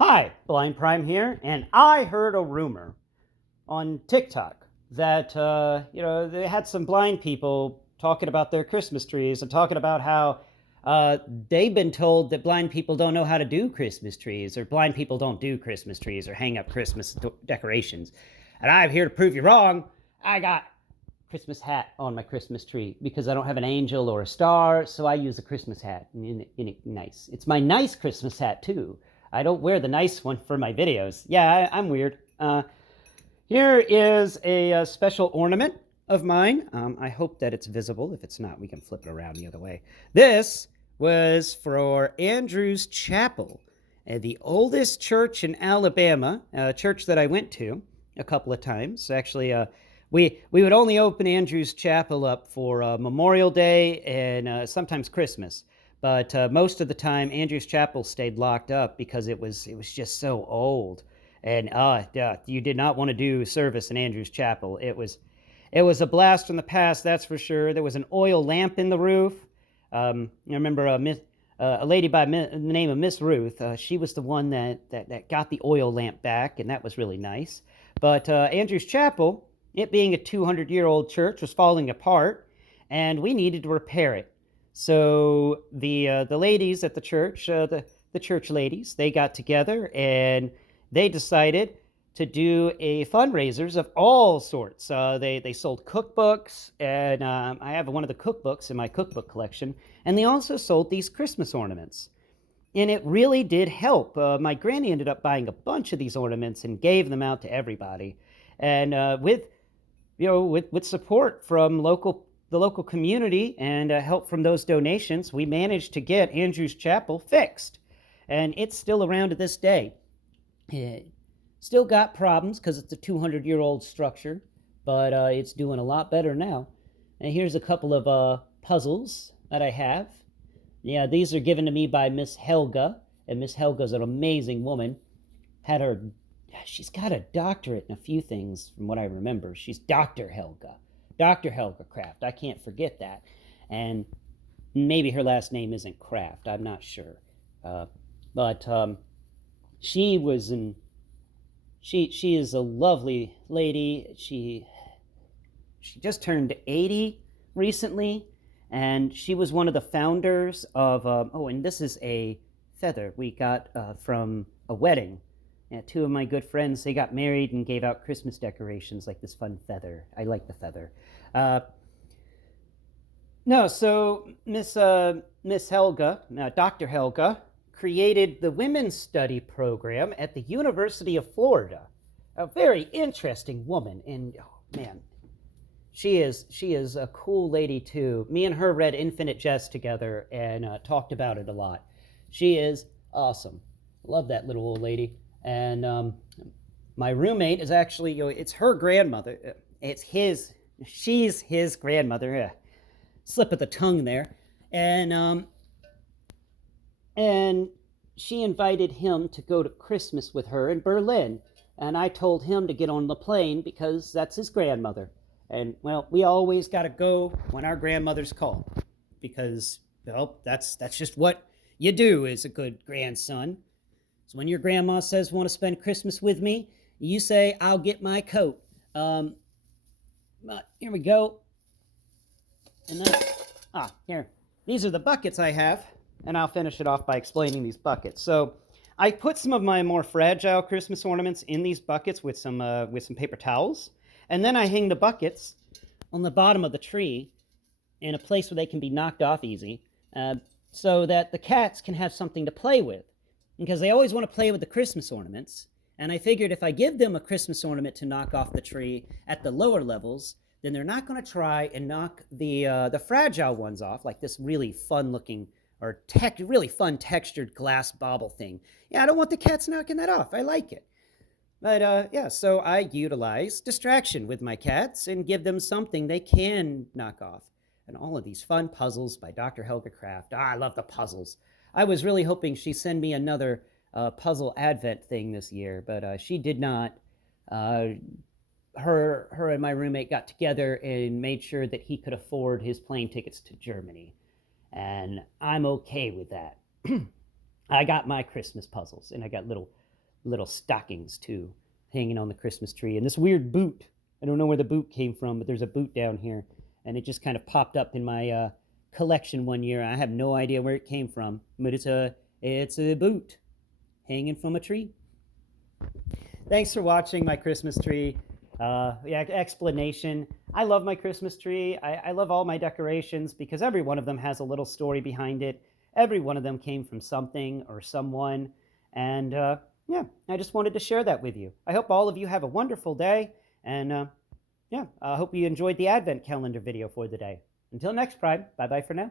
Hi, Blind Prime here, and I heard a rumor on TikTok that they had some blind people talking about their Christmas trees and talking about how they've been told that blind people don't know how to do Christmas trees, or blind people don't do Christmas trees or hang up Christmas decorations. And I'm here to prove you wrong. I got Christmas hat on my Christmas tree because I don't have an angel or a star, so I use a Christmas hat. Nice. It's my nice Christmas hat too. I don't wear the nice one for my videos. Yeah, I'm weird. Here is a special ornament of mine. I hope that it's visible. If it's not, we can flip it around the other way. This was for Andrew's Chapel, the oldest church in Alabama, a church that I went to a couple of times. Actually, we would only open Andrew's Chapel up for Memorial Day and sometimes Christmas. But most of the time, Andrew's Chapel stayed locked up because it was just so old, and you did not want to do service in Andrew's Chapel. It was a blast from the past, that's for sure. There was an oil lamp in the roof. I remember a lady by the name of Miss Ruth. She was the one that got the oil lamp back, and that was really nice. But Andrew's Chapel, it being a 200-year-old church, was falling apart, and we needed to repair it. So the ladies at the church, the church ladies, they got together and they decided to do a fundraisers of all sorts. They sold cookbooks, and I have one of the cookbooks in my cookbook collection, and they also sold these Christmas ornaments. And it really did help. My granny ended up buying a bunch of these ornaments and gave them out to everybody. And with support from the local community and help from those donations, we managed to get Andrew's Chapel fixed. And it's still around to this day. It still got problems because it's a 200-year-old structure, but it's doing a lot better now. And here's a couple of puzzles that I have. Yeah, these are given to me by Miss Helga, and Miss Helga's an amazing woman. She's got a doctorate in a few things from what I remember. She's Dr. Helga. Dr. Helga Kraft. I can't forget that. And maybe her last name isn't Kraft. I'm not sure. But she is a lovely lady. She just turned 80 recently, and she was one of the founders of and this is a feather we got from a wedding. Yeah, two of my good friends, they got married and gave out Christmas decorations like this fun feather. I like the feather. So Miss Helga, Dr. Helga, created the Women's Study program at the University of Florida. A very interesting woman, and man, she is a cool lady too. Me and her read Infinite Jest together and talked about it a lot. She is awesome. Love that little old lady. And my roommate is actually, it's her grandmother. She's his grandmother. Slip of the tongue there. And she invited him to go to Christmas with her in Berlin. And I told him to get on the plane because that's his grandmother. And, well, we always got to go when our grandmothers call. Because, well, that's just what you do as a good grandson. So when your grandma says, want to spend Christmas with me, you say, I'll get my coat. Here we go. And then, here. These are the buckets I have, and I'll finish it off by explaining these buckets. So I put some of my more fragile Christmas ornaments in these buckets with some paper towels, and then I hang the buckets on the bottom of the tree in a place where they can be knocked off easy, so that the cats can have something to play with. Because they always want to play with the Christmas ornaments, and I figured if I give them a Christmas ornament to knock off the tree at the lower levels, then they're not going to try and knock the fragile ones off, like this really fun-looking or really fun textured glass bauble thing. Yeah, I don't want the cats knocking that off. I like it. But so I utilize distraction with my cats and give them something they can knock off. And all of these fun puzzles by Dr. Helga Kraft. I love the puzzles. I was really hoping she'd send me another puzzle advent thing this year, but she did not. Her and my roommate got together and made sure that he could afford his plane tickets to Germany. And I'm okay with that. I got my Christmas puzzles, and I got little little stockings too, hanging on the Christmas tree. And this weird boot. I don't know where the boot came from, but there's a boot down here. And it just kind of popped up in my collection one year. I have no idea where it came from, but it's a boot hanging from a tree. Thanks for watching my Christmas tree explanation. I love my Christmas tree. I love all my decorations because every one of them has a little story behind it. Every one of them came from something or someone. And yeah, I just wanted to share that with you. I hope all of you have a wonderful day. And yeah, I hope you enjoyed the Advent calendar video for the day. Until next time, bye-bye for now.